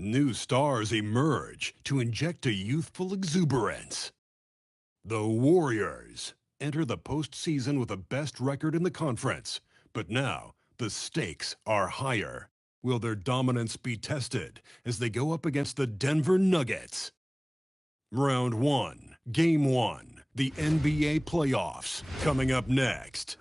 New stars emerge to inject a youthful exuberance. The Warriors enter the postseason with the best record in the conference, but now the stakes are higher. Will their dominance be tested as they go up against the Denver Nuggets? Round 1, Game 1, the NBA playoffs, coming up next.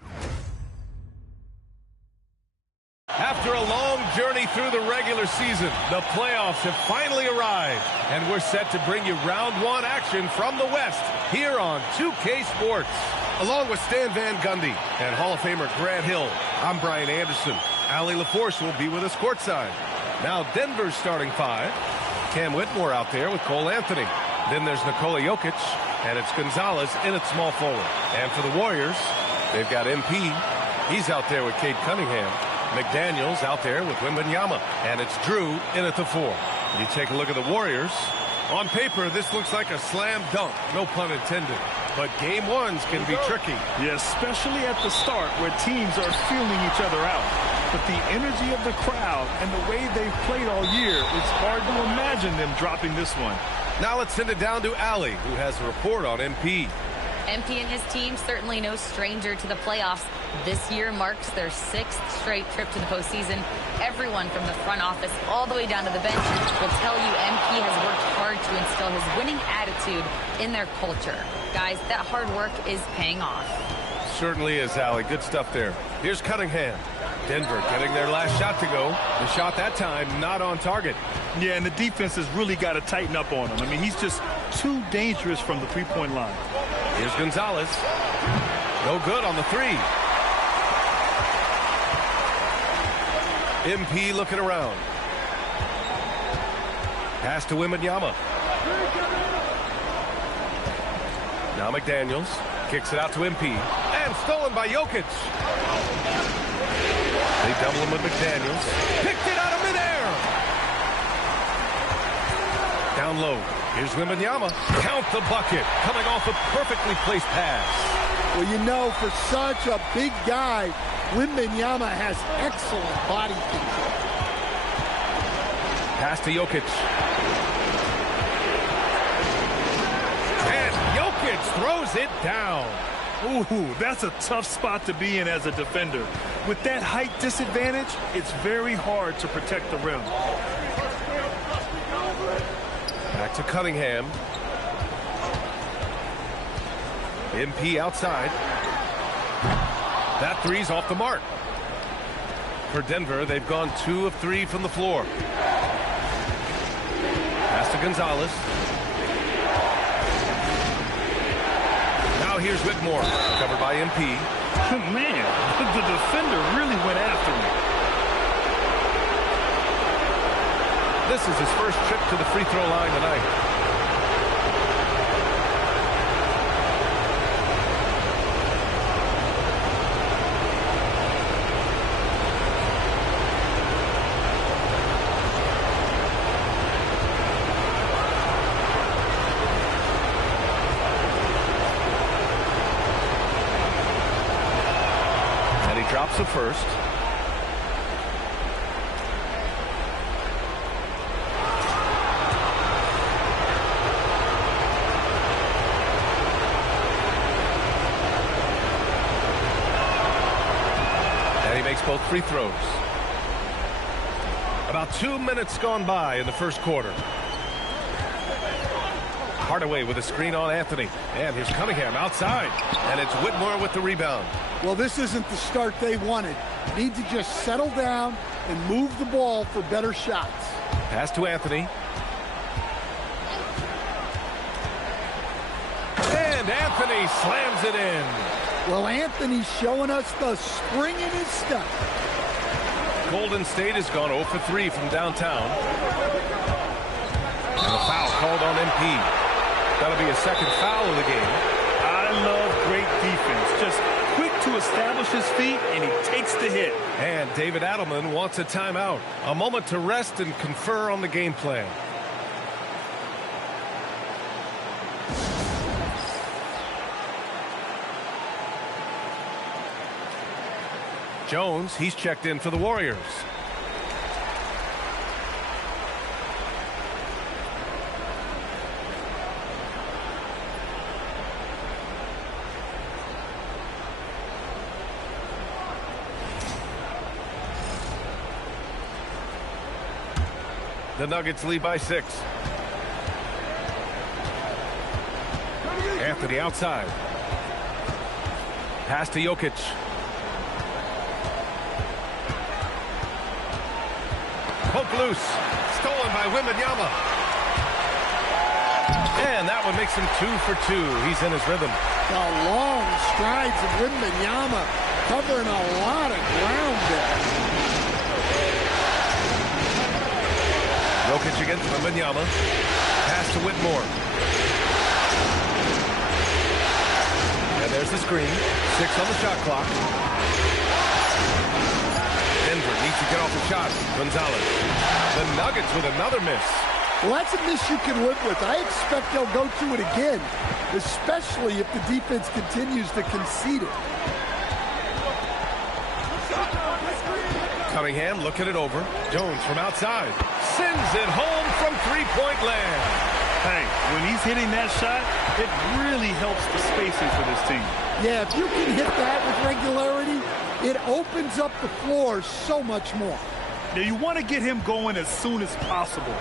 After a long journey through the regular season, the playoffs have finally arrived, and we're set to bring you round 1 action from the West here on 2K Sports. Along with Stan Van Gundy and Hall of Famer Grant Hill, I'm Brian Anderson. Allie LaForce will be with us courtside. Now Denver's starting 5. Cam Whitmore out there with Cole Anthony. Then there's Nikola Jokic, and it's Gonzalez in at small forward. And for the Warriors, they've got MP. He's out there with Cade Cunningham. McDaniels out there with Wembanyama. And it's Drew in at the 4. You take a look at the Warriors. On paper, this looks like a slam dunk. No pun intended. But game 1s can be tricky. Yeah, especially at the start where teams are feeling each other out. But the energy of the crowd and the way they've played all year, it's hard to imagine them dropping this one. Now let's send it down to Allie, who has a report on MP. MP and his team certainly no stranger to the playoffs. This year marks their 6th straight trip to the postseason. Everyone from the front office all the way down to the bench will tell you MP has worked hard to instill his winning attitude in their culture. Guys, that hard work is paying off. Certainly is, Allie. Good stuff there. Here's Cunningham. Denver getting their last shot to go. The shot that time not on target. Yeah, and the defense has really got to tighten up on him. I mean, he's just too dangerous from the three-point line. Here's Gonzalez. No good on the 3. MP looking around. Pass to Wembanyama. Now McDaniels kicks it out to MP. And stolen by Jokic. They double him with McDaniels. Picked it out of midair. Down low. Here's Wembanyama. Count the bucket. Coming off a perfectly placed pass. Well, you know, for such a big guy, Wembanyama has excellent body control. Pass to Jokic. And Jokic throws it down. Ooh, that's a tough spot to be in as a defender. With that height disadvantage, it's very hard to protect the rim. Back to Cunningham. MP outside. That 3's off the mark. For Denver, they've gone 2 of 3 from the floor. Pass to Gonzalez. Now here's Whitmore, covered by MP. Oh, man, the defender really went after him. This is his first trip to the free throw line tonight. And he drops the first. Both free throws. About 2 minutes gone by in the first quarter. Hardaway with a screen on Anthony. And here's Cunningham outside. And it's Whitmore with the rebound. Well, this isn't the start they wanted. Need to just settle down and move the ball for better shots. Pass to Anthony. And Anthony slams it in. Well, Anthony's showing us the spring in his step. Golden State has gone 0 for 3 from downtown. And a foul called on MP. That'll be a second foul of the game. I love great defense. Just quick to establish his feet, and he takes the hit. And David Adelman wants a timeout. A moment to rest and confer on the game plan. Jones, he's checked in for the Warriors. The Nuggets lead by 6. Anthony outside. Pass to Jokic. Poke loose. Stolen by Wembanyama. And that one makes him 2 for 2. He's in his rhythm. The long strides of Wembanyama covering a lot of ground there. Jokic against Wembanyama. Pass to Whitmore. And there's the screen. 6 on the shot clock. Denver needs to get off the shot. Gonzalez. The Nuggets with another miss. Well, that's a miss you can live with. I expect they'll go to it again, especially if the defense continues to concede it. Cunningham looking it over. Jones from outside. Sends it home from three-point land. Hey, when he's hitting that shot, it really helps the spacing for this team. Yeah, if you can hit that with regularity, it opens up the floor so much more. Now, you want to get him going as soon as possible.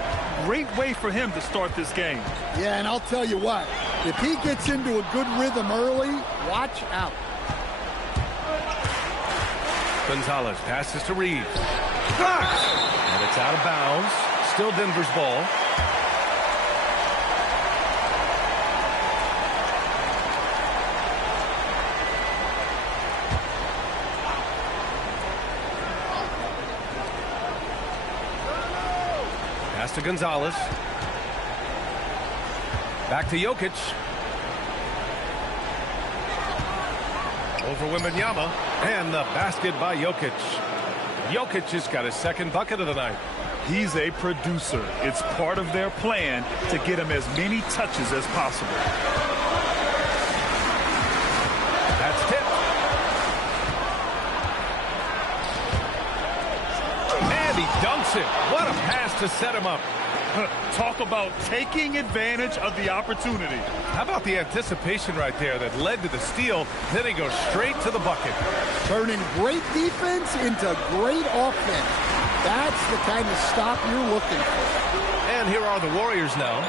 Great way for him to start this game. Yeah, and I'll tell you what, if he gets into a good rhythm early, watch out. Gonzalez passes to Reeves. Blocked! And it's out of bounds. Still Denver's ball. Pass to Gonzalez. Back to Jokic. Over Wembanyama. And the basket by Jokic. Jokic has got his second bucket of the night. He's a producer. It's part of their plan to get him as many touches as possible. That's tipped. And he dunks it. What a pass to set him up. Talk about taking advantage of the opportunity. How about the anticipation right there that led to the steal? Then he goes straight to the bucket. Turning great defense into great offense. That's the kind of stop you're looking for. And here are the Warriors now.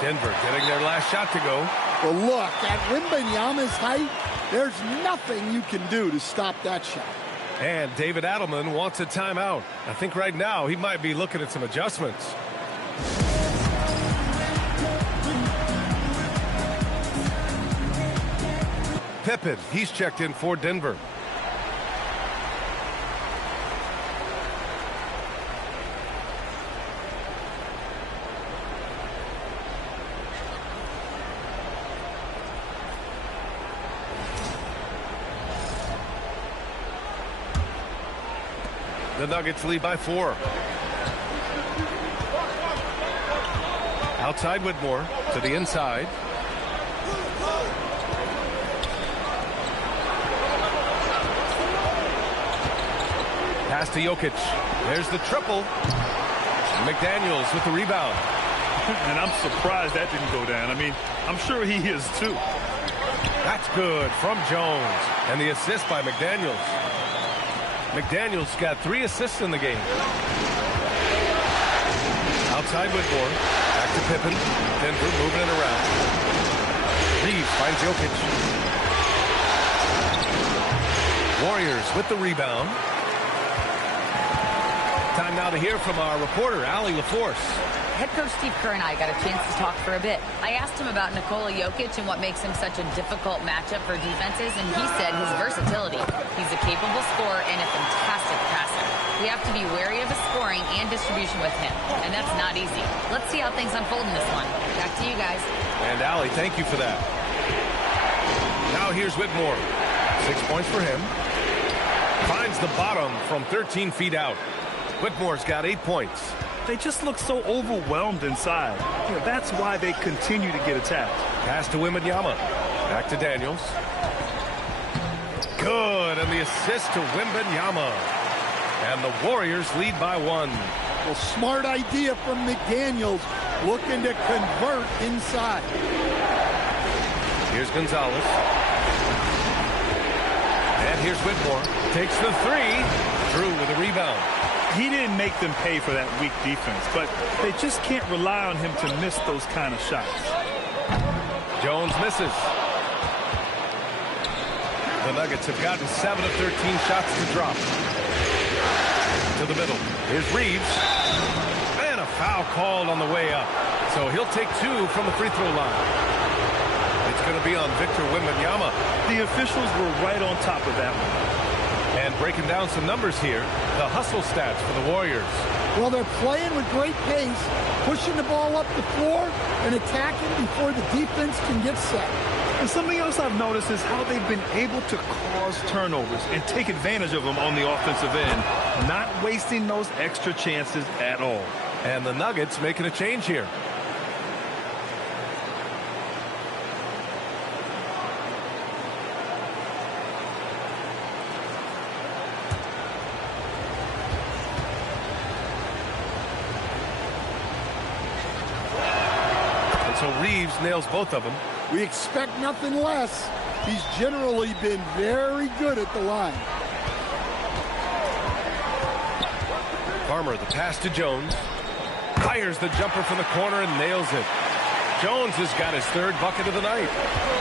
Denver getting their last shot to go. Well, look, at Wembanyama's height, there's nothing you can do to stop that shot. And David Adelman wants a timeout. I think right now he might be looking at some adjustments. Pippen, he's checked in for Denver. The Nuggets lead by 4. Outside Whitmore to the inside. Pass to Jokic. There's the triple. McDaniels with the rebound. And I'm surprised that didn't go down. I mean, I'm sure he is too. That's good from Jones. And the assist by McDaniels. McDaniels got 3 assists in the game. Outside Whitmore. Back to Pippen. Denver moving it around. Reeves finds Jokic. Warriors with the rebound. Time now to hear from our reporter, Allie LaForce. Head coach Steve Kerr and I got a chance to talk for a bit. I asked him about Nikola Jokic and what makes him such a difficult matchup for defenses, and he said his versatility. He's a capable scorer and a fantastic passer. We have to be wary of his scoring and distribution with him, and that's not easy. Let's see how things unfold in this one. Back to you guys. And Allie, thank you for that. Now here's Whitmore. 6 points for him. Finds the bottom from 13 feet out. Whitmore's got 8 points. They just look so overwhelmed inside. You know, that's why they continue to get attacked. Pass to Wembanyama. Back to Daniels. Good, and the assist to Wembanyama. And the Warriors lead by 1. Well, smart idea from McDaniels, looking to convert inside. Here's Gonzalez. And here's Whitmore. Takes the 3. Drew with a rebound. He didn't make them pay for that weak defense, but they just can't rely on him to miss those kind of shots. Jones misses. The Nuggets have gotten 7 of 13 shots to drop. To the middle. Here's Reeves. And a foul called on the way up. So he'll take 2 from the free throw line. It's going to be on Victor Wembanyama. The officials were right on top of that one. And breaking down some numbers here, the hustle stats for the Warriors. Well, they're playing with great pace, pushing the ball up the floor and attacking before the defense can get set. And something else I've noticed is how they've been able to cause turnovers and take advantage of them on the offensive end, not wasting those extra chances at all. And the Nuggets making a change here. So Reeves nails both of them. We expect nothing less. He's generally been very good at the line. Farmer, the pass to Jones. Fires the jumper from the corner and nails it. Jones has got his 3rd bucket of the night.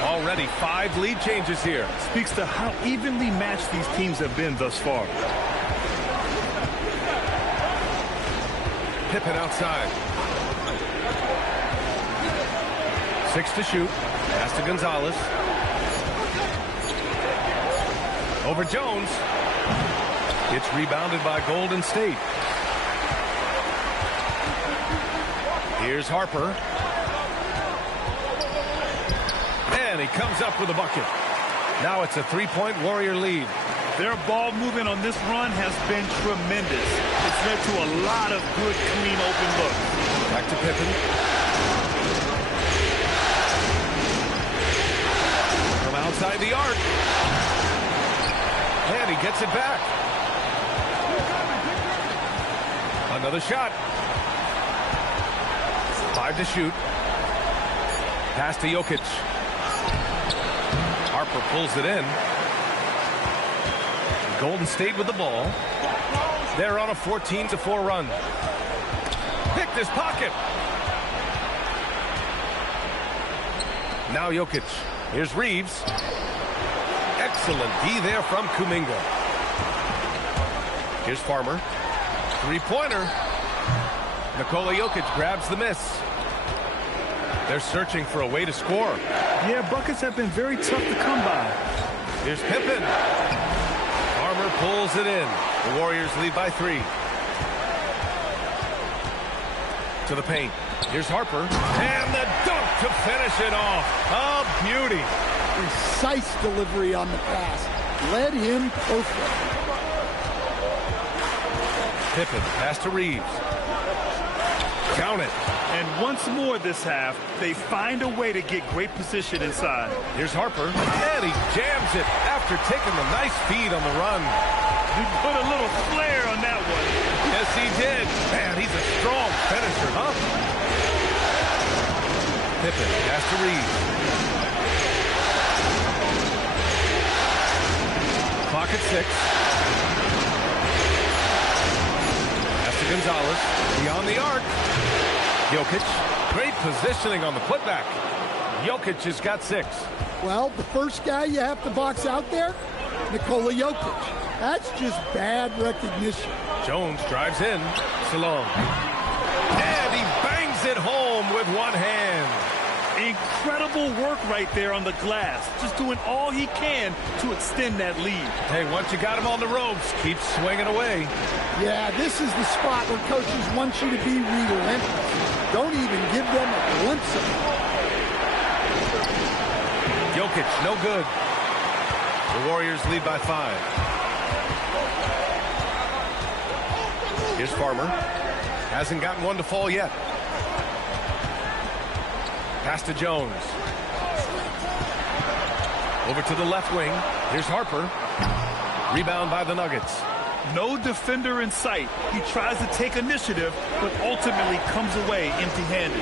Already 5 lead changes here. Speaks to how evenly matched these teams have been thus far. Pippen outside. 6 to shoot. Pass to Gonzalez. Over Jones. It's rebounded by Golden State. Here's Harper. And he comes up with a bucket. Now it's a 3-point Warrior lead. Their ball movement on this run has been tremendous. It's led to a lot of good, clean, open looks. Back to Pippen. Outside the arc. And he gets it back. Another shot. 5 to shoot. Pass to Jokic. Harper pulls it in. Golden State with the ball. They're on a 14-4 run. Picked his pocket. Now Jokic. Here's Reeves. Excellent D there from Kuminga. Here's Farmer. 3-pointer. Nikola Jokic grabs the miss. They're searching for a way to score. Yeah, buckets have been very tough to come by. Here's Pippen. Farmer pulls it in. The Warriors lead by 3. To the paint. Here's Harper. And the dunk to finish it off. A beauty. Precise delivery on the pass. Led him perfect. Pippen, pass to Reeves. Count it. And once more this half, they find a way to get great position inside. Here's Harper. And he jams it after taking the nice feed on the run. He put a little flair on that one. Yes, he did. Man, he's a strong finisher, huh? Pippen, pass to Reeves. Clock at 6. Pass to Gonzalez. Beyond the arc. Jokic. Great positioning on the putback. Jokic has got 6. Well, the first guy you have to box out there, Nikola Jokic. That's just bad recognition. Jones drives in. Salone. And he bangs it home with one hand. Incredible work right there on the glass. Just doing all he can to extend that lead. Hey, once you got him on the ropes, keep swinging away. Yeah, this is the spot where coaches want you to be relentless. Don't even give them a glimpse of it. Jokic, no good. The Warriors lead by 5. Here's Farmer. Hasn't gotten one to fall yet. Pass to Jones. Over to the left wing. Here's Harper. Rebound by the Nuggets. No defender in sight. He tries to take initiative, but ultimately comes away empty-handed.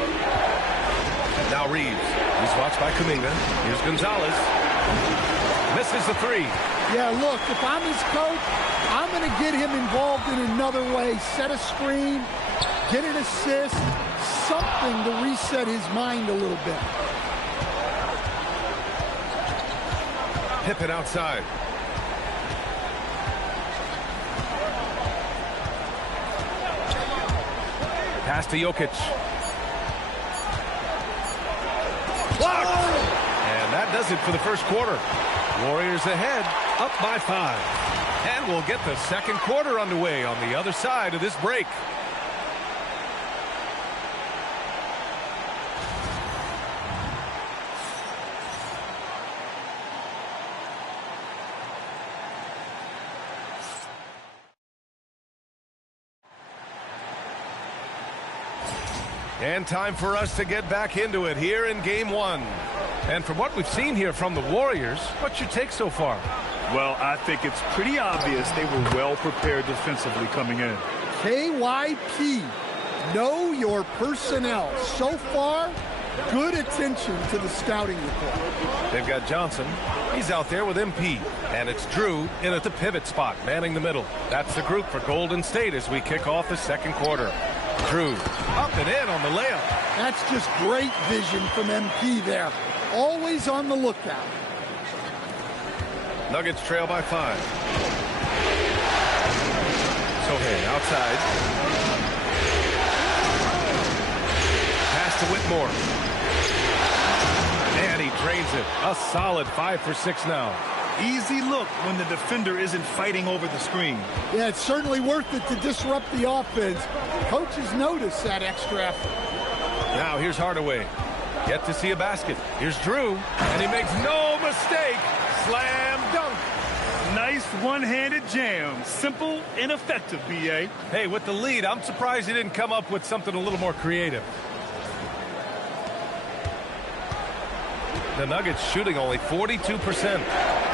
Now Reeves. He's watched by Kuminga. Here's Gonzalez. Misses the three. Yeah, look, if I'm his coach, I'm going to get him involved in another way. Set a screen, get an assist, something to reset his mind a little bit. Pippen outside. Pass to Jokic. Blocked! And that does it for the first quarter. Warriors ahead, up by 5. And we'll get the second quarter underway on the other side of this break. And time for us to get back into it here in Game 1. And from what we've seen here from the Warriors, what's your take so far? Well, I think it's pretty obvious they were well prepared defensively coming in. KYP, know your personnel. So far, good attention to the scouting report. They've got Johnson. He's out there with MP. And it's Drew in at the pivot spot, manning the middle. That's the group for Golden State as we kick off the second quarter. Drew up and in on the layup. That's just great vision from MP there. Always on the lookout. Nuggets trail by 5. Sochan outside. Pass to Whitmore. And he drains it. A solid 5 for 6 now. Easy look when the defender isn't fighting over the screen. Yeah, it's certainly worth it to disrupt the offense. Coaches notice that extra effort. Now here's Hardaway. Yet to see a basket. Here's Drew, and he makes no mistake. Slam dunk. Nice one-handed jam. Simple and effective, B.A. Hey, with the lead, I'm surprised he didn't come up with something a little more creative. The Nuggets shooting only 42%.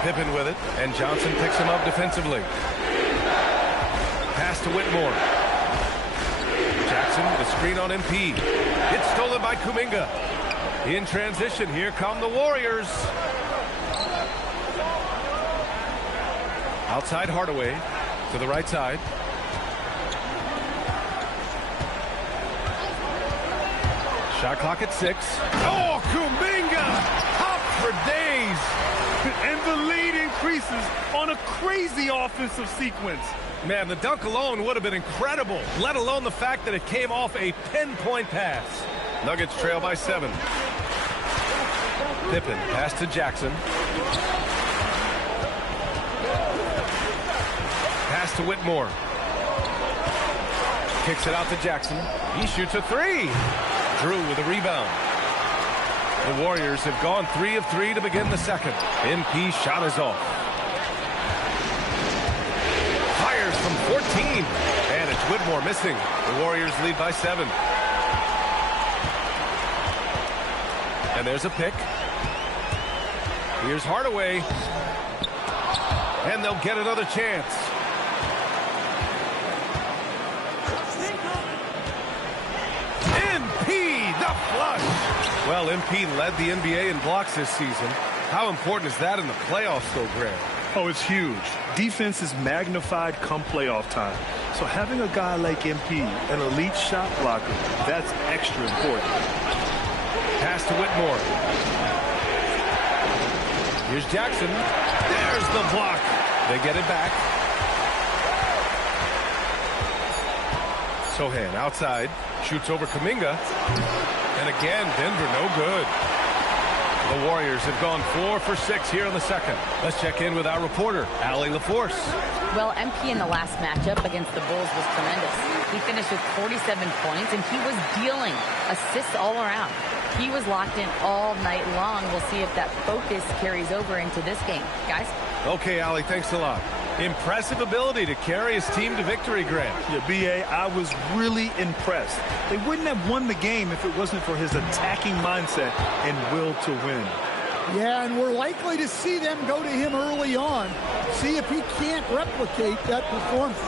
Pippen with it, and Johnson picks him up defensively. Pass to Whitmore. Jackson with a screen on MP. It's stolen by Kuminga. In transition, here come the Warriors. Outside Hardaway to the right side. Shot clock at 6. Oh, Kuminga! Up for days! And the lead increases on a crazy offensive sequence. Man, the dunk alone would have been incredible, let alone the fact that it came off a pinpoint pass. Nuggets trail by 7. Pippen pass to Jackson. Pass to Whitmore. Kicks it out to Jackson. He shoots a 3. Drew with a rebound. The Warriors have gone 3 of 3 to begin the second. MP shot is off. Fires from 14. And it's Whitmore missing. The Warriors lead by 7. And there's a pick. Here's Hardaway. And they'll get another chance. MP, the flush. Well, MP led the NBA in blocks this season. How important is that in the playoffs, though, Grant? Oh, it's huge. Defense is magnified come playoff time. So having a guy like MP, an elite shot blocker, that's extra important. Pass to Whitmore. Here's Jackson. There's the block. They get it back. Sochan outside. Shoots over Kuminga. And again, Denver no good. The Warriors have gone 4 for 6 here in the second. Let's check in with our reporter, Allie LaForce. Well, MP in the last matchup against the Bulls was tremendous. He finished with 47 points, and he was dealing assists all around. He was locked in all night long. We'll see if that focus carries over into this game. Guys? Okay, Allie, thanks a lot. Impressive ability to carry his team to victory, Grant. Yeah, B.A., I was really impressed. They wouldn't have won the game if it wasn't for his attacking mindset and will to win. Yeah, and we're likely to see them go to him early on. See if he can't replicate that performance.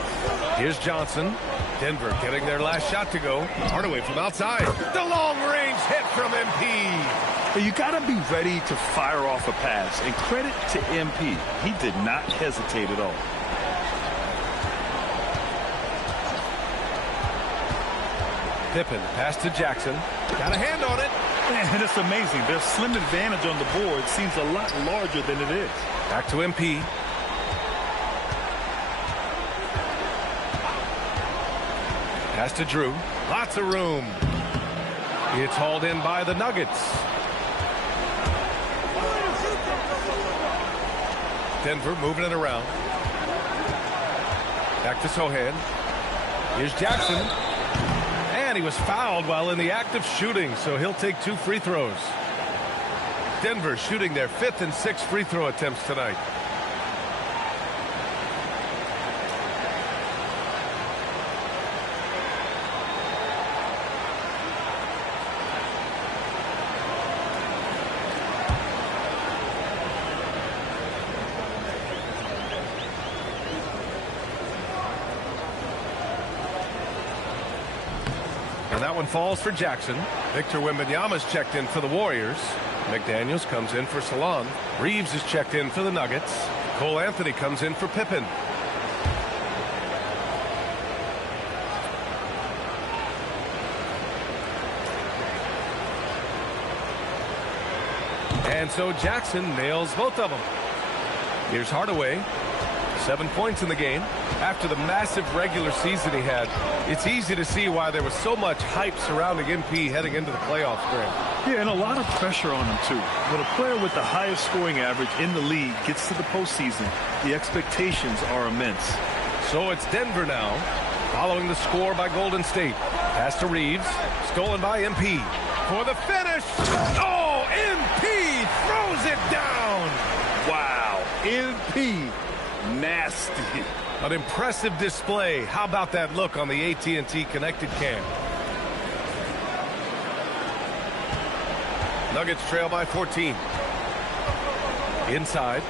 Here's Johnson. Denver getting their last shot to go. Hardaway from outside. The long-range hit from MP. But you got to be ready to fire off a pass. And credit to MP. He did not hesitate at all. Pippen, pass to Jackson. Got a hand on it. And it's amazing. Their slim advantage on the board seems a lot larger than it is. Back to MP. Pass to Drew. Lots of room. It's hauled in by the Nuggets. Denver moving it around. Back to Sohan. Here's Jackson. And he was fouled while in the act of shooting, so he'll take 2 free throws. Denver shooting their 5th and 6th free throw attempts tonight. And that one falls for Jackson. Victor Wembanyama's checked in for the Warriors. McDaniels comes in for Salon. Reeves is checked in for the Nuggets. Cole Anthony comes in for Pippen. And so Jackson nails both of them. Here's Hardaway. 7 points in the game. After the massive regular season he had, it's easy to see why there was so much hype surrounding MP heading into the playoffs, Grant. Yeah, and a lot of pressure on him, too. When a player with the highest scoring average in the league gets to the postseason, the expectations are immense. So it's Denver now, following the score by Golden State. Pass to Reeves, stolen by MP. For the finish! Oh, MP throws it down! Wow, MP. Nasty. An impressive display. How about that look on the AT&T connected cam? Nuggets trail by 14. Inside.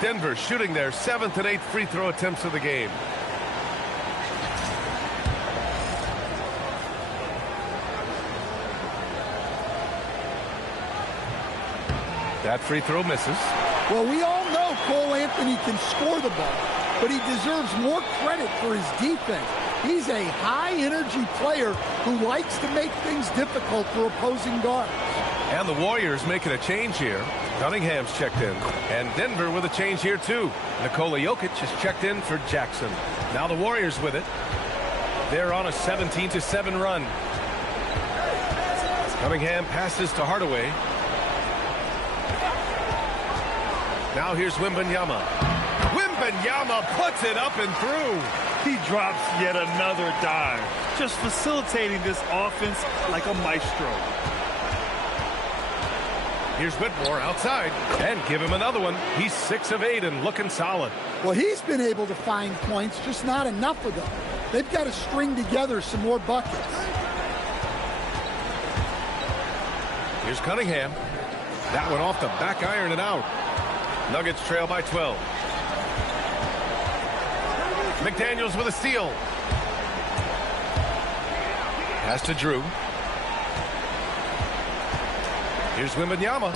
Denver shooting their 7th and 8th free throw attempts of the game. That free throw misses. Well, we all know Cole Anthony can score the ball, but he deserves more credit for his defense. He's a high-energy player who likes to make things difficult for opposing guards. And the Warriors making a change here. Cunningham's checked in. And Denver with a change here, too. Nikola Jokic is checked in for Jackson. Now the Warriors with it. They're on a 17-7 run. Cunningham passes to Hardaway. Now here's Wembanyama. Wembanyama puts it up and through. He drops yet another dime, just facilitating this offense like a maestro. Here's Whitmore outside, and give him another one. He's 6 of 8 and looking solid. Well, he's been able to find points, just not enough of them. They've got to string together some more buckets. Here's Cunningham. That one off the back iron and out. Nuggets trail by 12. McDaniels with a steal. Pass to Drew. Here's Wembanyama.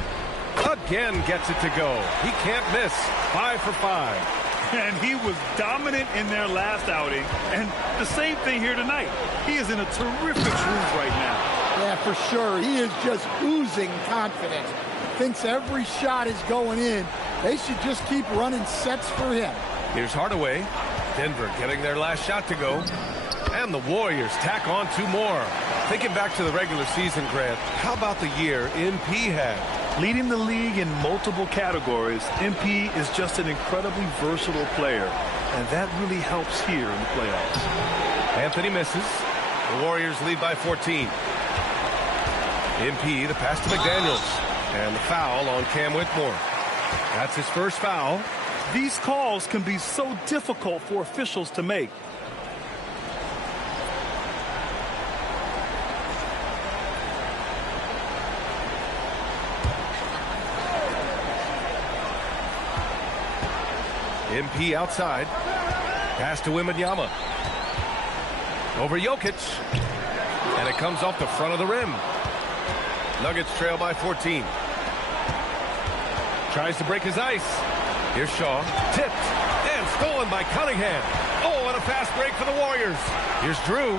Again gets it to go. He can't miss. 5 for 5. And he was dominant in their last outing. And the same thing here tonight. He is in a terrific groove right now. Yeah, for sure. He is just oozing confidence. Thinks every shot is going in. They should just keep running sets for him. Here's Hardaway. Denver getting their last shot to go. And the Warriors tack on 2 more. Thinking back to the regular season, Grant, how about the year MP had? Leading the league in multiple categories, MP is just an incredibly versatile player. And that really helps here in the playoffs. Anthony misses. The Warriors lead by 14. MP, the pass to McDaniels. And the foul on Cam Whitmore. That's his first foul. These calls can be so difficult for officials to make. MP outside. Pass to Wembanyama. Over Jokic. And it comes off the front of the rim. Nuggets trail by 14. Tries to break his ice. Here's Shaw. Tipped. And stolen by Cunningham. Oh, and a fast break for the Warriors. Here's Drew.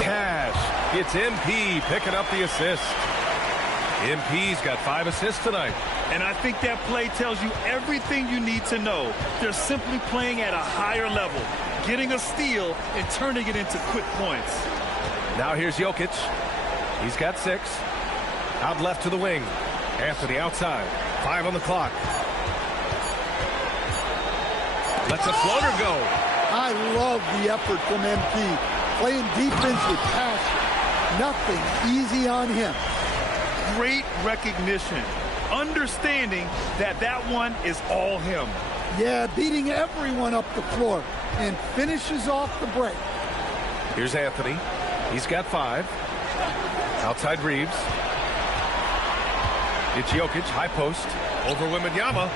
Cash. It's MP picking up the assist. MP's got 5 assists tonight. And I think that play tells you everything you need to know. They're simply playing at a higher level, getting a steal and turning it into quick points. Now here's Jokic. He's got 6. Out left to the wing. Anthony outside. 5 on the clock. Lets a floater go. I love the effort from MP. Playing defense with passion. Nothing easy on him. Great recognition. Understanding that that one is all him. Yeah, beating everyone up the floor and finishes off the break. Here's Anthony. He's got 5. Outside Reeves. It's Jokic, high post. Over Wembanyama.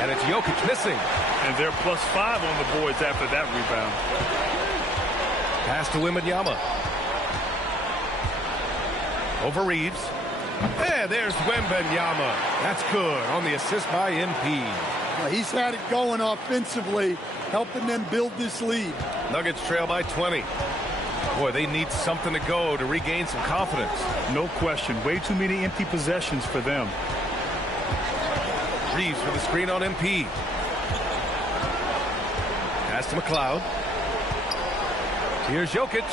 And it's Jokic missing. And they're +5 on the boards after that rebound. Pass to Wembanyama. Over Reeves. And there's Wembanyama. That's good on the assist by MP. Well, he's had it going offensively, helping them build this lead. Nuggets trail by 20. Boy, they need something to go to regain some confidence. No question. Way too many empty possessions for them. Reeves with the screen on MP. Pass to McLeod. Here's Jokic.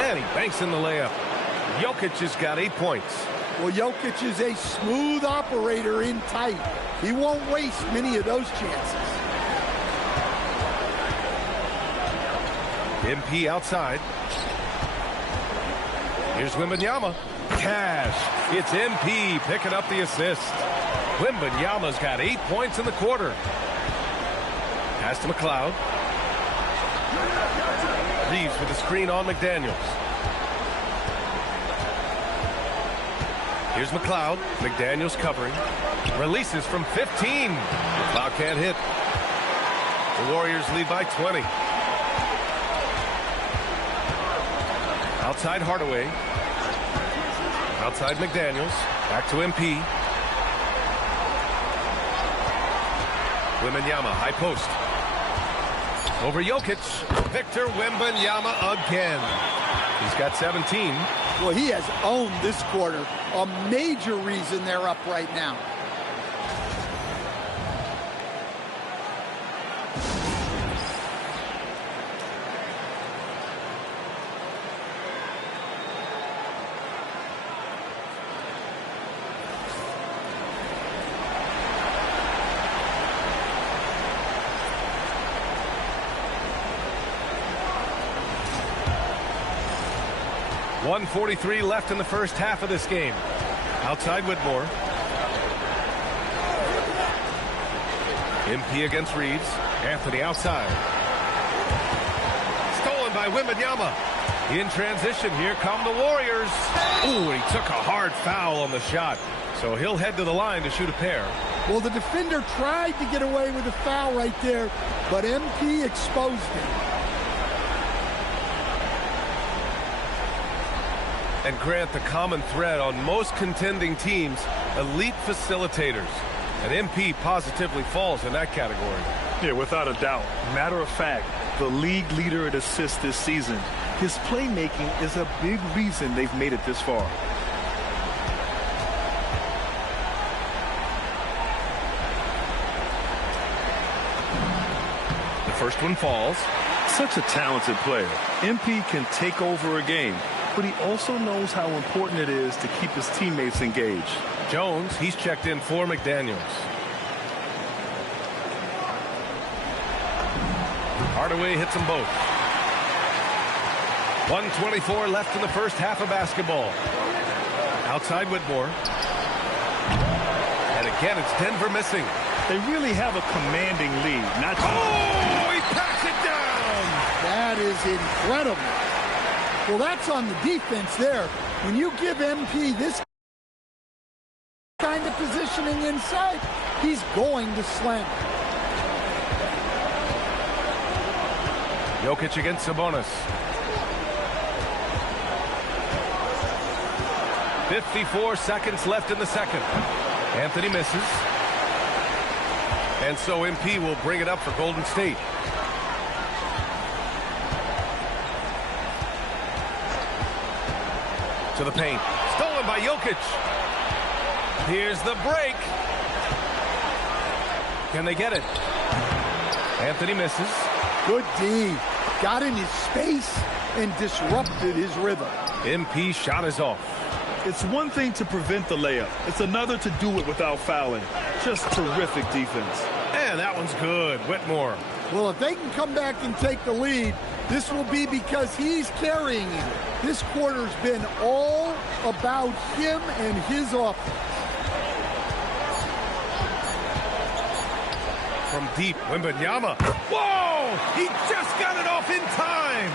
And he banks in the layup. Jokic has got 8 points. Well, Jokic is a smooth operator in tight. He won't waste many of those chances. MP outside. Here's Wembanyama. Cash. It's MP picking up the assist. Wembanyama's got 8 points in the quarter. Pass to McLeod. Reeves with the screen on McDaniels. Here's McLeod. McDaniels covering. Releases from 15. McLeod can't hit. The Warriors lead by 20. Outside Hardaway. Outside McDaniels. Back to MP. Wembanyama, high post. Over Jokic. Victor Wembanyama again. He's got 17. Well, he has owned this quarter. A major reason they're up right now. .143 left in the first half of this game. Outside Whitmore. MP against Reeves. Anthony outside. Stolen by Wembanyama. In transition, here come the Warriors. Ooh, he took a hard foul on the shot. So he'll head to the line to shoot a pair. Well, the defender tried to get away with a foul right there, but MP exposed him. And Grant, the common thread on most contending teams, elite facilitators. And MP positively falls in that category. Yeah, without a doubt. Matter of fact, the league leader at assists this season. His playmaking is a big reason they've made it this far. The first one falls. Such a talented player. MP can take over a game, but he also knows how important it is to keep his teammates engaged. Jones, he's checked in for McDaniels. Hardaway hits them both. 1:24 left in the first half of basketball. Outside Whitmore. And again, it's Denver missing. They really have a commanding lead. Oh, he packs it down! That is incredible. Well, that's on the defense there. When you give MP this kind of positioning inside, he's going to slam it. Jokic against Sabonis. 54 seconds left in the second. Anthony misses. And so MP will bring it up for Golden State. To the paint. Stolen by Jokic. Here's the break. Can they get it? Anthony misses. Good D. Got in his space and disrupted his rhythm. MP shot is off. It's one thing to prevent the layup. It's another to do it without fouling. Just terrific defense. And that one's good. Whitmore. Well, if they can come back and take the lead, this will be because he's carrying it. This quarter's been all about him and his offense. From deep, Wembanyama. Whoa! He just got it off in time.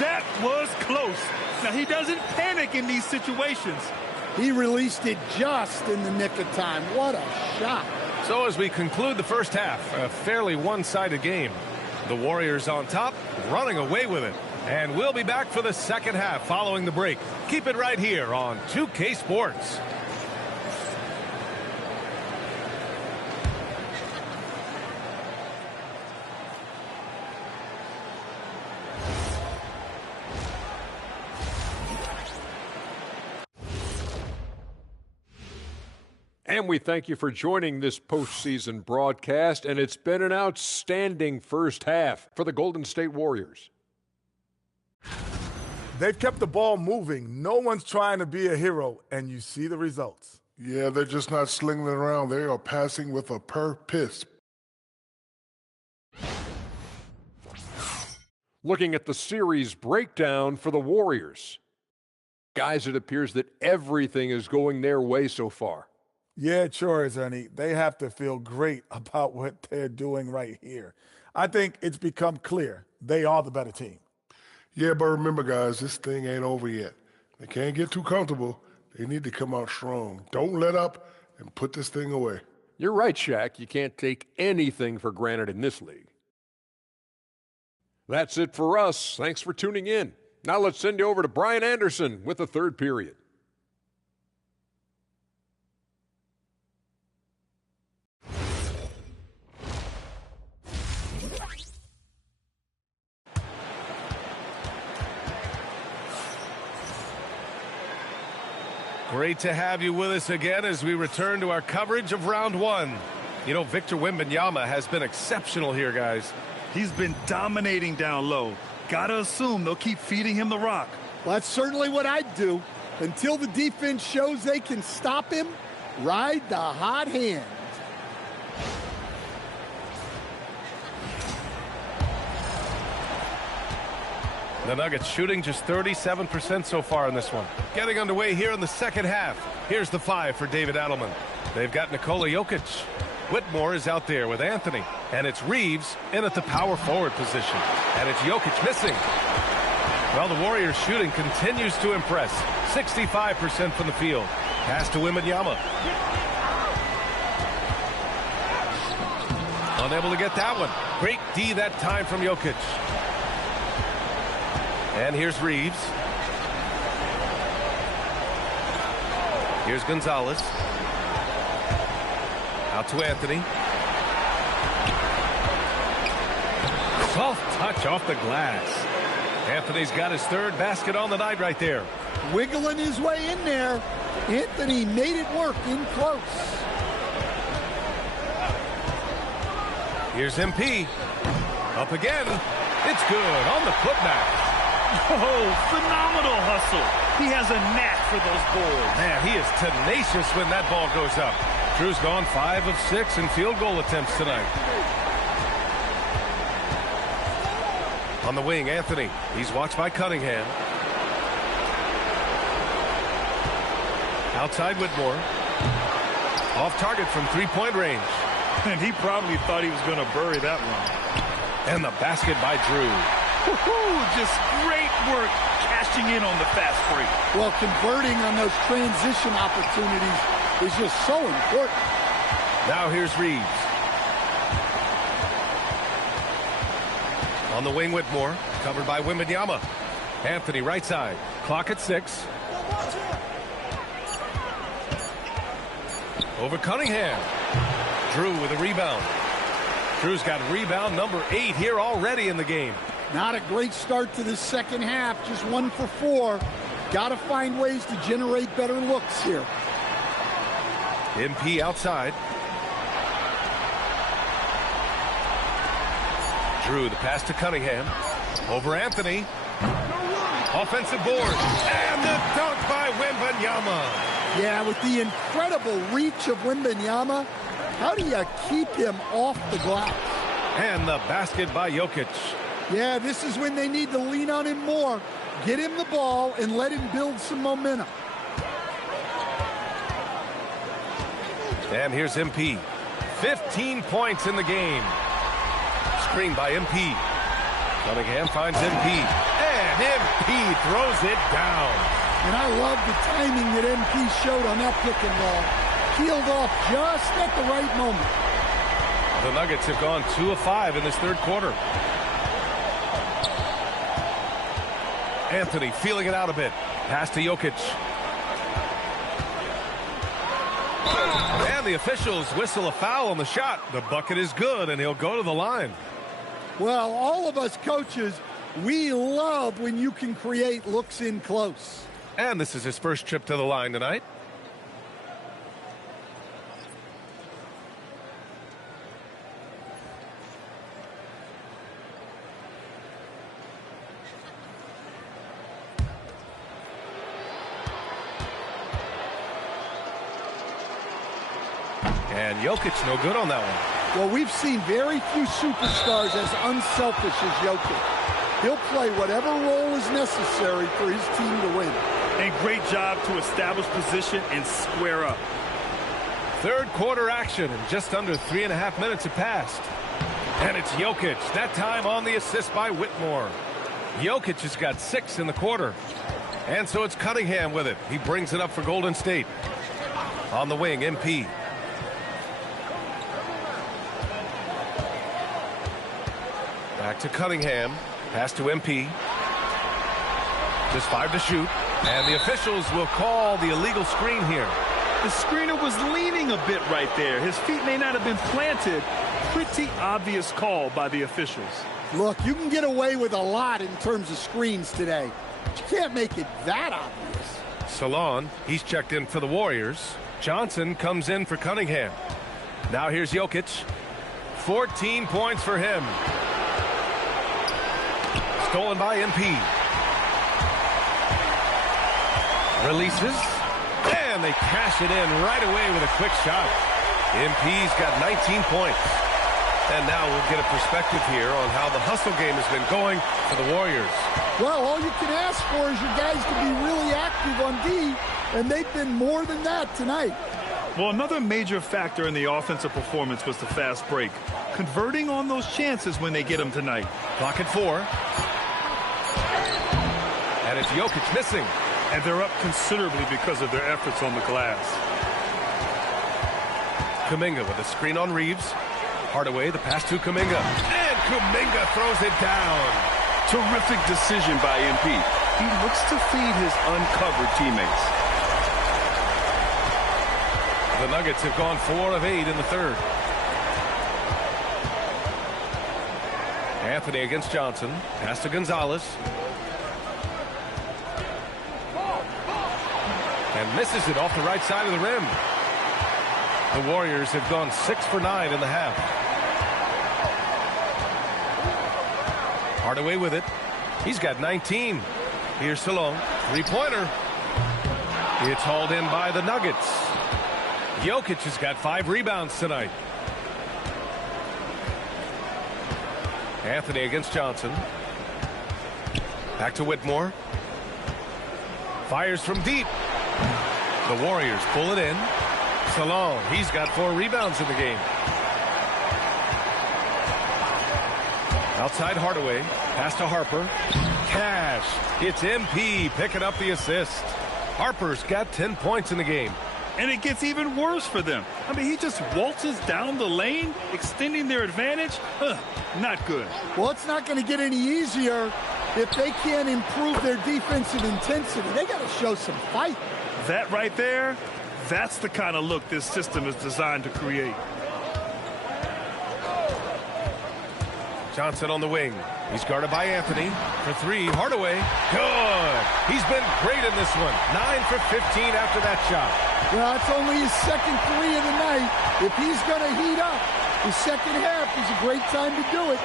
That was close. Now, he doesn't panic in these situations. He released it just in the nick of time. What a shot. So as we conclude the first half, a fairly one-sided game. The Warriors on top, running away with it. And we'll be back for the second half following the break. Keep it right here on 2K Sports. And we thank you for joining this postseason broadcast, and it's been an outstanding first half for the Golden State Warriors. They've kept the ball moving. No one's trying to be a hero, and you see the results. Yeah, they're just not slinging it around. They are passing with a purpose. Looking at the series breakdown for the Warriors. Guys, it appears that everything is going their way so far. Yeah, it sure is, Ernie. They have to feel great about what they're doing right here. I think it's become clear they are the better team. Yeah, but remember, guys, this thing ain't over yet. They can't get too comfortable. They need to come out strong. Don't let up and put this thing away. You're right, Shaq. You can't take anything for granted in this league. That's it for us. Thanks for tuning in. Now let's send you over to Brian Anderson with the third period. Great to have you with us again as we return to our coverage of round one. You know, Victor Wembanyama has been exceptional here, guys. He's been dominating down low. Gotta assume they'll keep feeding him the rock. Well, that's certainly what I'd do. Until the defense shows they can stop him, ride the hot hand. The Nuggets shooting just 37% so far in this one. Getting underway here in the second half. Here's the five for David Adelman. They've got Nikola Jokic. Whitmore is out there with Anthony. And it's Reeves in at the power forward position. And it's Jokic missing. Well, the Warriors shooting continues to impress. 65% from the field. Pass to Wembanyama. Unable to get that one. Great D that time from Jokic. And here's Reeves. Here's Gonzalez. Out to Anthony. Soft touch off the glass. Anthony's got his third basket on the night right there. Wiggling his way in there. Anthony made it work in close. Here's MP. Up again. It's good on the putback. Oh, phenomenal hustle. He has a knack for those boards. Man, he is tenacious when that ball goes up. Drew's gone 5 of 6 in field goal attempts tonight. On the wing, Anthony. He's watched by Cunningham. Outside Whitmore. Off target from three-point range. And he probably thought he was going to bury that one. And the basket by Drew. Just great work cashing in on the fast break. Well, converting on those transition opportunities is just so important. Now here's Reeves. On the wing, Whitmore, covered by Wembanyama. Anthony right side. Clock at 6. Over Cunningham. Drew with a rebound. Drew's got rebound number 8 here already in the game. Not a great start to the second half. Just 1 for 4. Got to find ways to generate better looks here. MP outside. Drew, the pass to Cunningham. Over Anthony. Offensive board. And the dunk by Wembanyama. Yeah, with the incredible reach of Wembanyama, how do you keep him off the glass? And the basket by Jokic. Yeah, this is when they need to lean on him more. Get him the ball and let him build some momentum. And here's MP. 15 points in the game. Screen by MP. Cunningham finds MP. And MP throws it down. And I love the timing that MP showed on that pick and roll. Peeled off just at the right moment. The Nuggets have gone 2 of 5 in this third quarter. Anthony feeling it out a bit. Pass to Jokic. And the officials whistle a foul on the shot. The bucket is good, and he'll go to the line. Well, all of us coaches, we love when you can create looks in close. And this is his first trip to the line tonight. And Jokic no good on that one. Well, we've seen very few superstars as unselfish as Jokic. He'll play whatever role is necessary for his team to win. And great job to establish position and square up. Third quarter action, and just under 3.5 minutes have passed. And it's Jokic, that time on the assist by Whitmore. Jokic has got 6 in the quarter. And so it's Cunningham with it. He brings it up for Golden State. On the wing, MP. Back to Cunningham. Pass to MP. Just 5 to shoot. And the officials will call the illegal screen here. The screener was leaning a bit right there. His feet may not have been planted. Pretty obvious call by the officials. Look, you can get away with a lot in terms of screens today. But you can't make it that obvious. Salon, he's checked in for the Warriors. Johnson comes in for Cunningham. Now here's Jokic. 14 points for him. Stolen by MP. Releases. And they cash it in right away with a quick shot. MP's got 19 points. And now we'll get a perspective here on how the hustle game has been going for the Warriors. Well, all you can ask for is your guys to be really active on D, and they've been more than that tonight. Well, another major factor in the offensive performance was the fast break. Converting on those chances when they get them tonight. Clock at 4. And it's Jokic missing. And they're up considerably because of their efforts on the glass. Kuminga with a screen on Reeves. Hardaway, the pass to Kuminga. And Kuminga throws it down. Terrific decision by MP. He looks to feed his uncovered teammates. The Nuggets have gone 4 of 8 in the third. Anthony against Johnson. Pass to Gonzalez. And misses it off the right side of the rim. The Warriors have gone 6 for 9 in the half. Hardaway with it. He's got 19. Here's Salon. Three-pointer. It's hauled in by the Nuggets. Jokic has got 5 rebounds tonight. Anthony against Johnson. Back to Whitmore. Fires from deep. The Warriors pull it in. Salon, he's got 4 rebounds in the game. Outside Hardaway. Pass to Harper. Cash. It's MP picking up the assist. Harper's got 10 points in the game. And it gets even worse for them. I mean, he just waltzes down the lane, extending their advantage. Not good. Well, it's not going to get any easier if they can't improve their defensive intensity. They got to show some fight. That right there, that's the kind of look this system is designed to create. Johnson on the wing. He's guarded by Anthony. For three, Hardaway. Good. He's been great in this one. 9 for 15 after that shot. Well, it's only his second three of the night. If he's going to heat up, the second half is a great time to do it.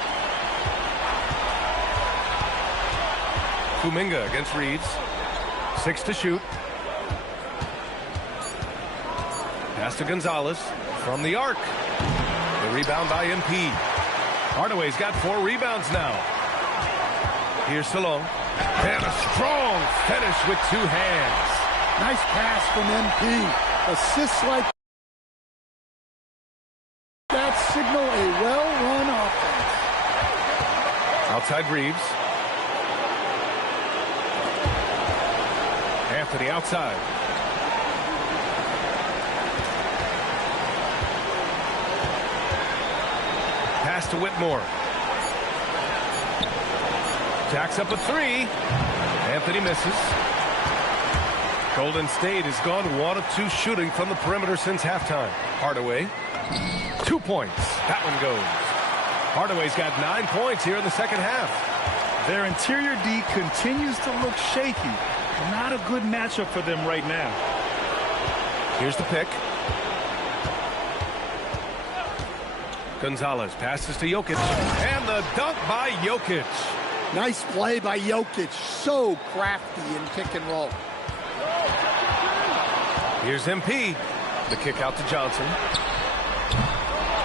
Kuminga against Reeves. 6 to shoot. Pass to Gonzalez from the arc. The rebound by MP. Hardaway's got 4 rebounds now. Here's Salon. And a strong finish with 2 hands. Nice pass from MP. Assists like that signal a well-run offense. Outside Reeves. Anthony outside. Pass to Whitmore. Jacks up a 3. Anthony misses. Golden State has gone 1 of 2 shooting from the perimeter since halftime. Hardaway. 2 points. That one goes. Hardaway's got 9 points here in the second half. Their interior D continues to look shaky. Not a good matchup for them right now. Here's the pick. Gonzalez passes to Jokic. And the dunk by Jokic. Nice play by Jokic. So crafty in pick and roll. Here's MP. The kick out to Johnson.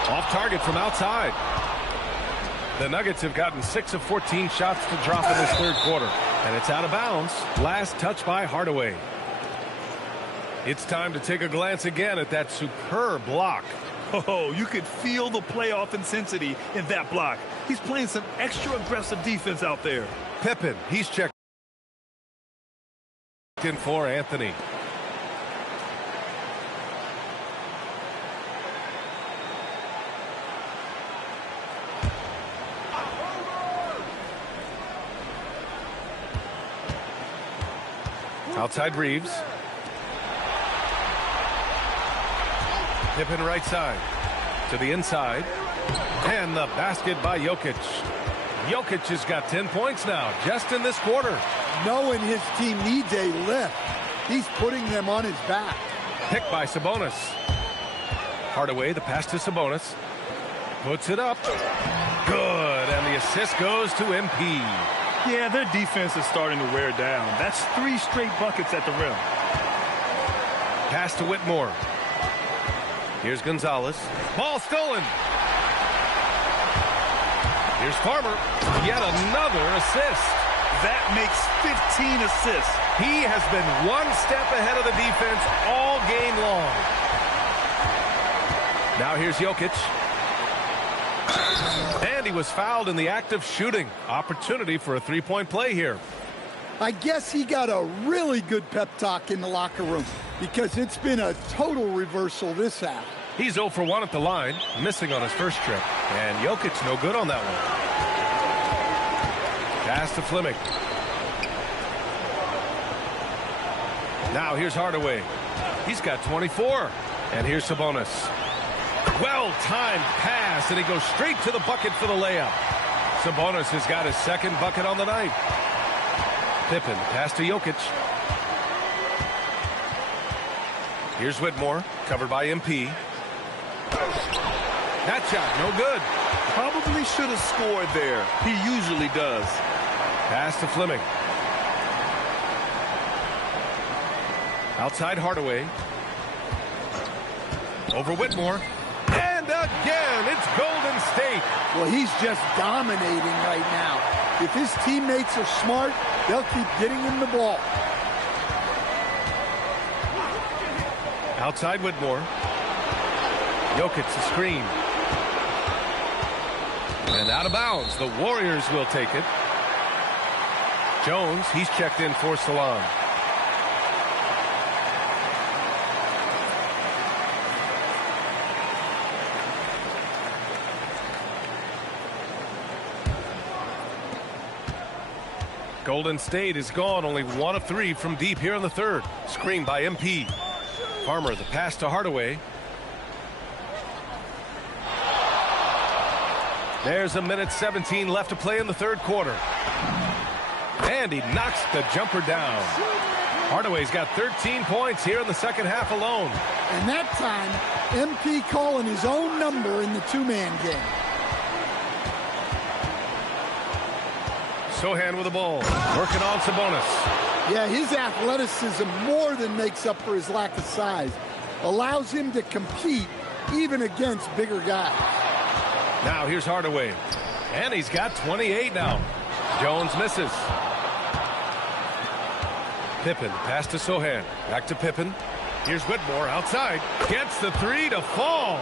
Off target from outside. The Nuggets have gotten 6 of 14 shots to drop in this third quarter. And it's out of bounds. Last touch by Hardaway. It's time to take a glance again at that superb block. Oh, you could feel the playoff intensity in that block. He's playing some extra aggressive defense out there. Pippen, he's checked in for Anthony. Outside Reeves. Pippen right side to the inside. And the basket by Jokic. Jokic has got 10 points now just in this quarter. Knowing his team needs a lift, he's putting them on his back. Picked by Sabonis. Hardaway, the pass to Sabonis. Puts it up. Good. And the assist goes to MP. Yeah, their defense is starting to wear down. That's 3 straight buckets at the rim. Pass to Whitmore. Here's Gonzalez. Ball stolen. Here's Farmer. Yet another assist. That makes 15 assists. He has been 1 step ahead of the defense all game long. Now here's Jokic. And he was fouled in the act of shooting. Opportunity for a 3-point play here. I guess he got a really good pep talk in the locker room because it's been a total reversal this half. He's 0 for 1 at the line, missing on his first trip. And Jokic no good on that one. Pass to Fleming. Now here's Hardaway. He's got 24. And here's Sabonis. Well-timed pass, and he goes straight to the bucket for the layup. Sabonis has got his second bucket on the night. Pippen, pass to Jokic. Here's Whitmore, covered by MP. That shot, no good. Probably should have scored there. He usually does. Pass to Fleming. Outside Hardaway. Over Whitmore. And again, it's Golden State. Well, he's just dominating right now. If his teammates are smart, they'll keep getting him the ball. Outside Whitmore. Jokic the screen. And out of bounds. The Warriors will take it. Jones, he's checked in for Salon. Golden State is gone, only 1 of 3 from deep here in the third. Screen by MP. Farmer, the pass to Hardaway. There's a minute 17 left to play in the third quarter. And he knocks the jumper down. Hardaway's got 13 points here in the second half alone. And that time, MP calling his own number in the two-man game. Sohan with the ball, working on Sabonis. Yeah, his athleticism more than makes up for his lack of size. Allows him to compete even against bigger guys. Now here's Hardaway. And he's got 28 now. Jones misses. Pippen, pass to Sohan. Back to Pippen. Here's Whitmore outside. Gets the three to fall.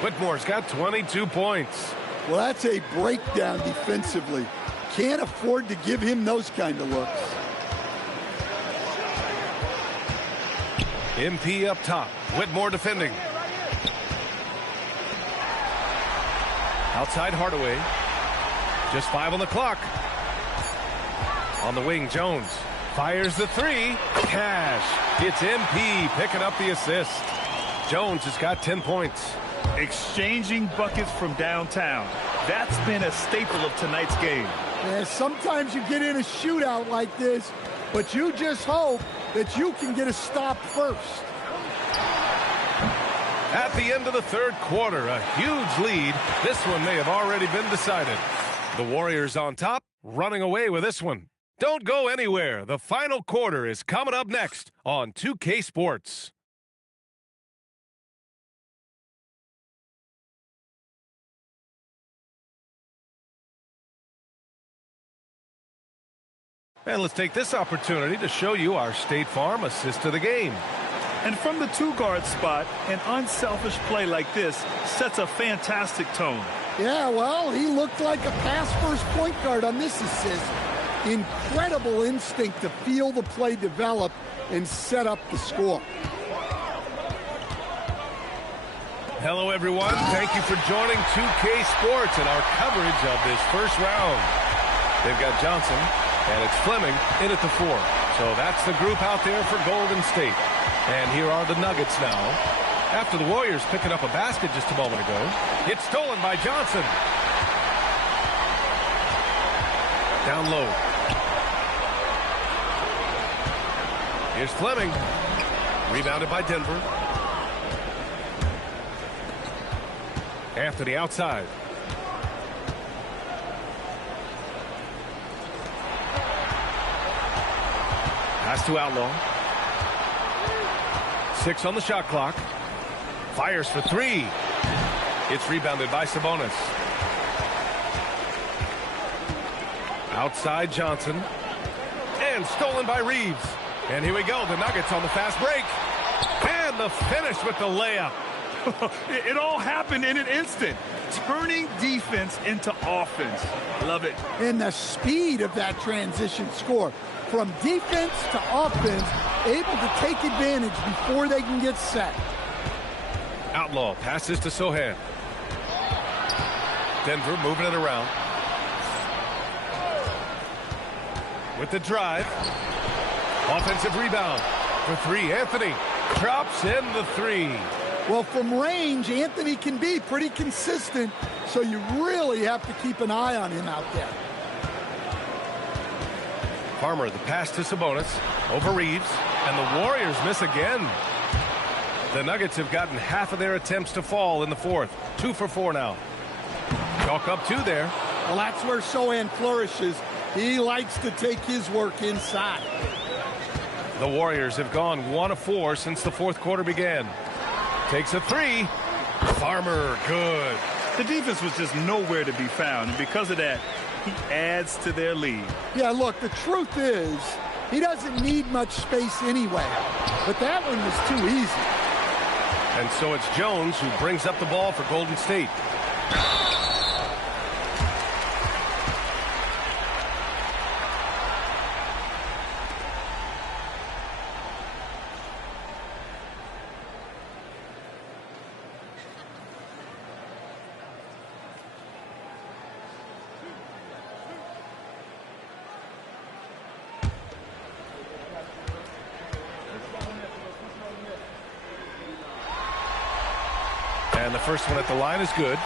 Whitmore's got 22 points. Well, that's a breakdown defensively. Can't afford to give him those kind of looks. MP up top. Whitmore defending. Outside Hardaway. Just 5 on the clock. On the wing, Jones. Fires the three. Cash. It's MP picking up the assist. Jones has got 10 points. Exchanging buckets from downtown. That's been a staple of tonight's game. Yeah, sometimes you get in a shootout like this, but you just hope that you can get a stop first. At the end of the third quarter, a huge lead. This one may have already been decided. The Warriors on top, running away with this one. Don't go anywhere. The final quarter is coming up next on 2K Sports. And let's take this opportunity to show you our State Farm assist to the game. And from the two-guard spot, an unselfish play like this sets a fantastic tone. Yeah, well, he looked like a pass-first point guard on this assist. Incredible instinct to feel the play develop and set up the score. Hello, everyone. Thank you for joining 2K Sports and our coverage of this first round. They've got Johnson, and it's Fleming in at the 4. So that's the group out there for Golden State. And here are the Nuggets now. After the Warriors picking up a basket just a moment ago, it's stolen by Johnson. Down low. Here's Fleming. Rebounded by Denver. Anthony outside. Pass to Outlaw. 6 on the shot clock. Fires for 3. It's rebounded by Sabonis. Outside Johnson. And stolen by Reeves. And here we go. The Nuggets on the fast break. And the finish with the layup. It all happened in an instant. Turning defense into offense. Love it. And the speed of that transition score. From defense to offense, able to take advantage before they can get set. Outlaw passes to Sohan. Denver moving it around. With the drive. Offensive rebound. For 3, Anthony drops in the 3. Well, from range, Anthony can be pretty consistent, so you really have to keep an eye on him out there. Farmer, the pass to Sabonis. Over Reeves. And the Warriors miss again. The Nuggets have gotten half of their attempts to fall in the fourth. 2 for 4 now. Chalk up 2 there. Well, that's where Sohan flourishes. He likes to take his work inside. The Warriors have gone 1 of 4 since the fourth quarter began. Takes a 3. Farmer, good. The defense was just nowhere to be found, and because of that, he adds to their lead. Yeah, look, the truth is, he doesn't need much space anyway, but that one was too easy. And so it's Jones who brings up the ball for Golden State. And the first one at the line is good.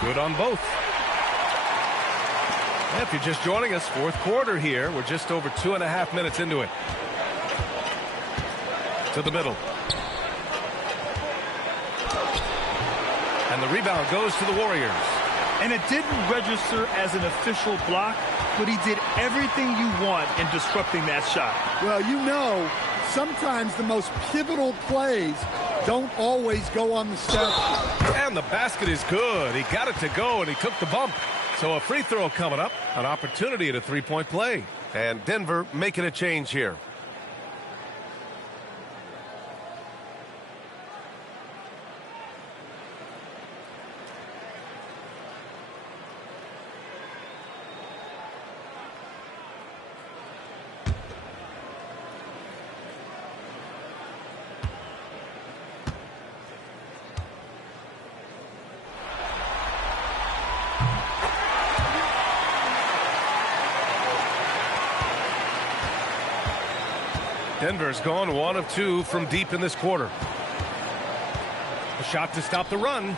Good on both. If you're just joining us, fourth quarter here. We're just over 2.5 minutes into it. To the middle. And the rebound goes to the Warriors. And it didn't register as an official block, but he did everything you want in disrupting that shot. Well, you know, sometimes the most pivotal plays don't always go on the step. And the basket is good. He got it to go, and he took the bump. So a free throw coming up, an opportunity at a three-point play. And Denver making a change here. Denver's gone 1 of 2 from deep in this quarter. A shot to stop the run.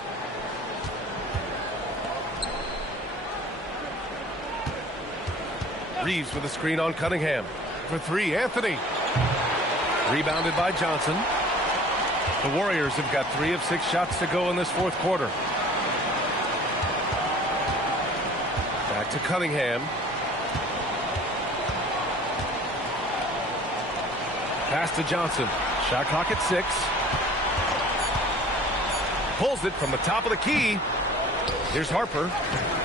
Reeves with a screen on Cunningham. For 3, Anthony. Rebounded by Johnson. The Warriors have got 3 of 6 shots to go in this fourth quarter. Back to Cunningham. Pass to Johnson. Shot clock at 6. Pulls it from the top of the key. Here's Harper.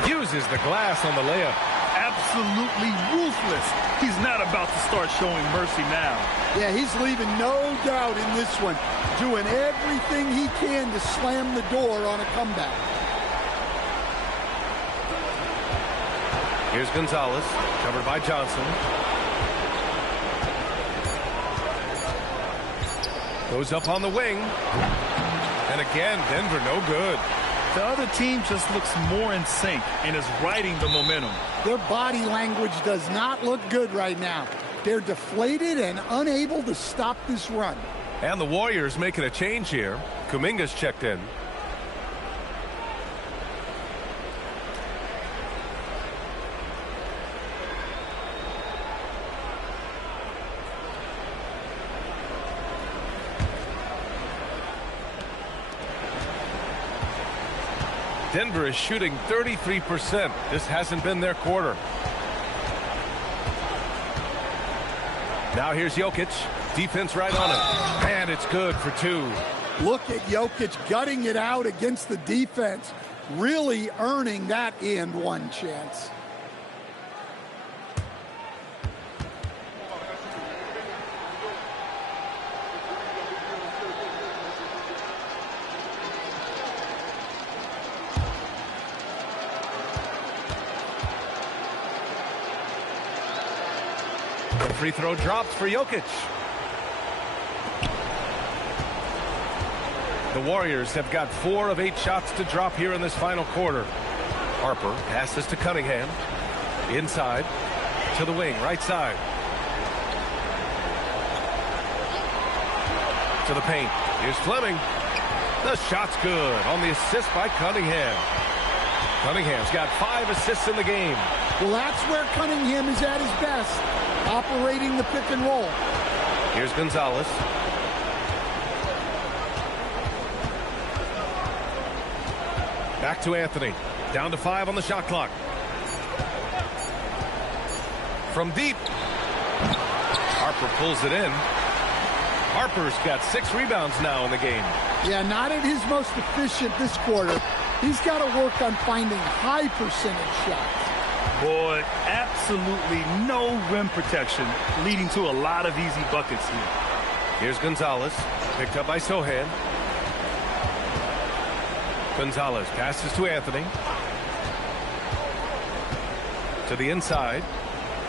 Uses the glass on the layup. Absolutely ruthless. He's not about to start showing mercy now. Yeah, he's leaving no doubt in this one. Doing everything he can to slam the door on a comeback. Here's Gonzalez. Covered by Johnson. Goes up on the wing. And again, Denver no good. The other team just looks more in sync and is riding the momentum. Their body language does not look good right now. They're deflated and unable to stop this run. And the Warriors making a change here. Kuminga's checked in. Denver is shooting 33%. This hasn't been their quarter. Now here's Jokic. Defense right on it. And it's good for 2. Look at Jokic gutting it out against the defense. Really earning that and one chance. Free throw dropped for Jokic. The Warriors have got 4 of 8 shots to drop here in this final quarter. Harper passes to Cunningham. Inside to the wing, right side. To the paint. Here's Fleming. The shot's good on the assist by Cunningham. Cunningham's got 5 assists in the game. Well, that's where Cunningham is at his best. Operating the pick and roll. Here's Gonzalez. Back to Anthony. Down to 5 on the shot clock. From deep. Harper pulls it in. Harper's got 6 rebounds now in the game. Yeah, not at his most efficient this quarter. He's got to work on finding high percentage shots. Boy, absolutely no rim protection, leading to a lot of easy buckets here. Here's Gonzalez, picked up by Sohan. Gonzalez passes to Anthony. To the inside.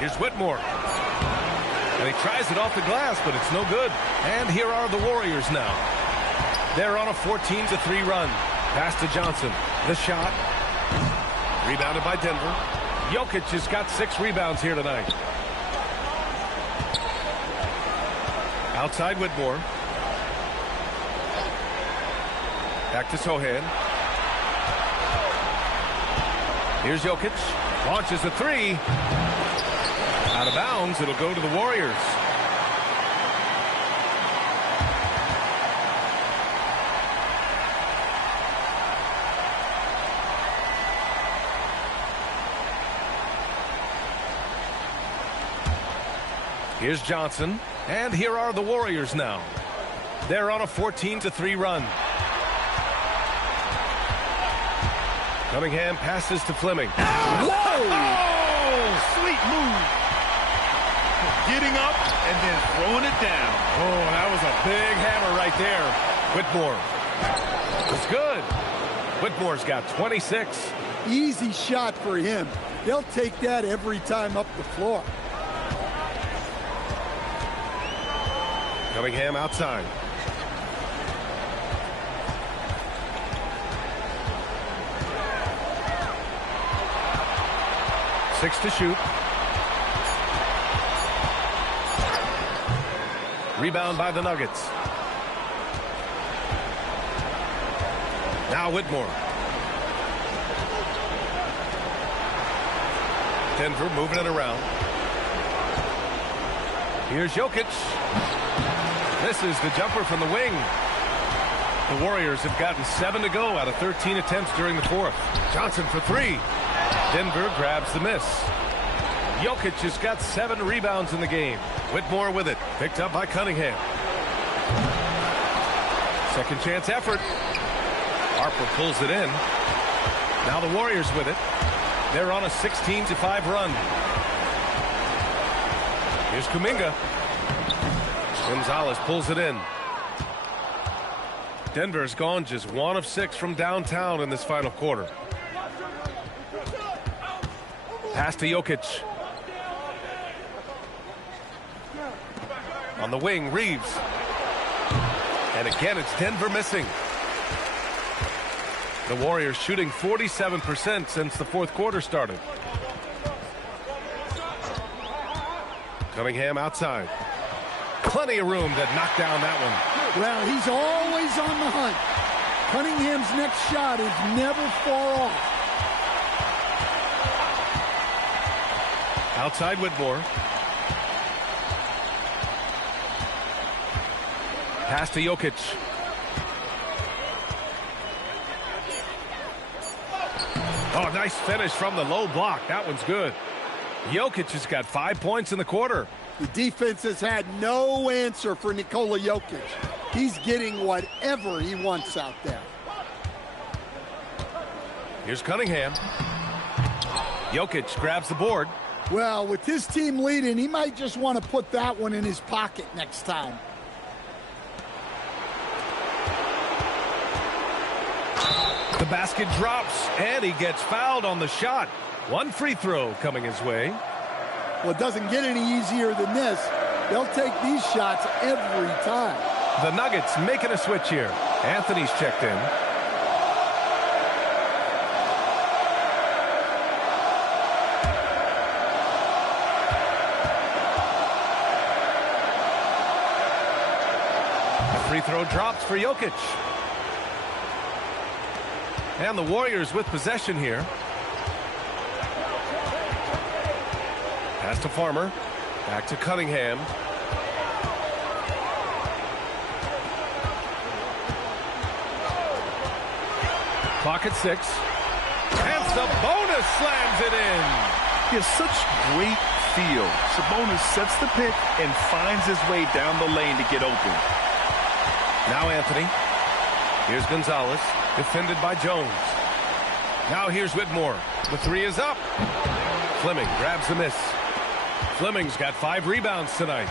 Here's Whitmore. And he tries it off the glass, but it's no good. And here are the Warriors now. They're on a 14-3 run. Pass to Johnson. The shot. Rebounded by Denver. Jokic has got 6 rebounds here tonight. Outside Whitmore. Back to Sohan. Here's Jokic. Launches a 3. Out of bounds. It'll go to the Warriors. Here's Johnson. And here are the Warriors now. They're on a 14-3 run. Cunningham passes to Fleming. Whoa! Oh, sweet move. Getting up and then throwing it down. Oh, that was a big hammer right there. Whitmore. It's good. Whitmore's got 26. Easy shot for him. They'll take that every time up the floor. Cunningham outside. Six to shoot. Rebound by the Nuggets. Now Whitmore. Denver moving it around. Here's Jokic. Misses the jumper from the wing. The Warriors have gotten 7 to go out of 13 attempts during the fourth. Johnson for 3. Denver grabs the miss. Jokic has got 7 rebounds in the game. Whitmore with it. Picked up by Cunningham. Second chance effort. Harper pulls it in. Now the Warriors with it. They're on a 16-5 run. Here's Kuminga. Gonzalez pulls it in. Denver's gone just 1 of 6 from downtown in this final quarter. Pass to Jokic. On the wing, Reeves. And again, it's Denver missing. The Warriors shooting 47% since the fourth quarter started. Cunningham outside. Plenty of room to knock down that one. Well, he's always on the hunt. Cunningham's next shot is never far off. Outside Whitmore. Pass to Jokic. Oh, nice finish from the low block. That one's good. Jokic has got 5 points in the quarter. The defense has had no answer for Nikola Jokic. He's getting whatever he wants out there. Here's Cunningham. Jokic grabs the board. Well, with his team leading, he might just want to put that one in his pocket next time. The basket drops, and he gets fouled on the shot. 1 free throw coming his way. Well, it doesn't get any easier than this. They'll take these shots every time. The Nuggets making a switch here. Anthony's checked in. The free throw drops for Jokic. And the Warriors with possession here. Pass to Farmer. Back to Cunningham. Clock at 6. And Sabonis slams it in. He has such great feel. Sabonis sets the pick and finds his way down the lane to get open. Now Anthony. Here's Gonzalez. Defended by Jones. Now here's Whitmore. The 3 is up. Fleming grabs the miss. Fleming's got 5 rebounds tonight.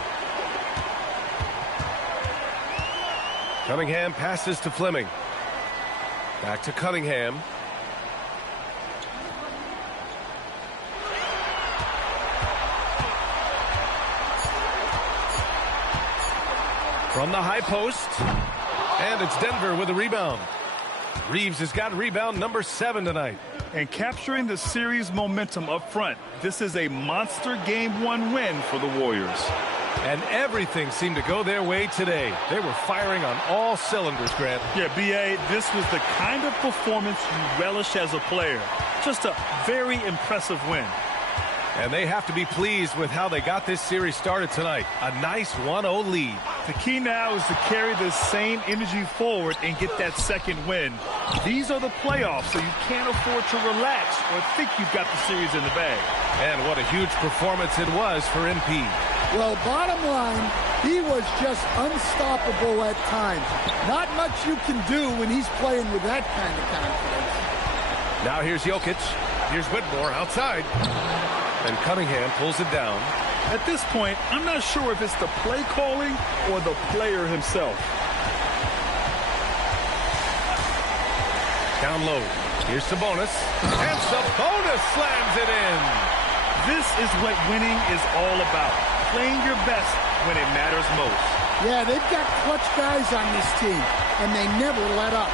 Cunningham passes to Fleming. Back to Cunningham. from the high post. And it's Denver with a rebound. Reeves has got rebound number 7 tonight. And capturing the series momentum up front. This is a monster Game 1 win for the Warriors. And everything seemed to go their way today. They were firing on all cylinders, Grant. Yeah, B.A., this was the kind of performance you relish as a player. Just a very impressive win. And they have to be pleased with how they got this series started tonight. A nice 1-0 lead. The key now is to carry this same energy forward and get that second win. These are the playoffs, so you can't afford to relax or think you've got the series in the bag. And what a huge performance it was for MP. Well, bottom line, he was just unstoppable at times. Not much you can do when he's playing with that kind of confidence. Now here's Jokic. Here's Whitmore outside. And Cunningham pulls it down. At this point, I'm not sure if it's the play calling or the player himself. Down low. Here's Sabonis. And Sabonis slams it in. This is what winning is all about. Playing your best when it matters most. Yeah, they've got clutch guys on this team, and they never let up.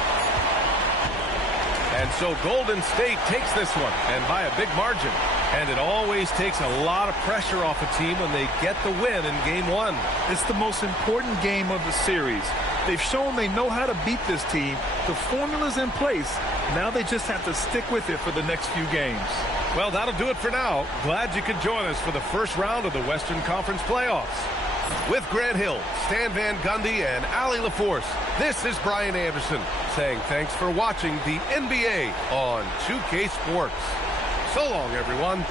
And so Golden State takes this one, and by a big margin. And it always takes a lot of pressure off a team when they get the win in Game 1. It's the most important game of the series. They've shown they know how to beat this team. The formula's in place. Now they just have to stick with it for the next few games. Well, that'll do it for now. Glad you could join us for the first round of the Western Conference playoffs. With Grant Hill, Stan Van Gundy, and Allie LaForce, this is Brian Anderson saying thanks for watching the NBA on 2K Sports. So long, everyone.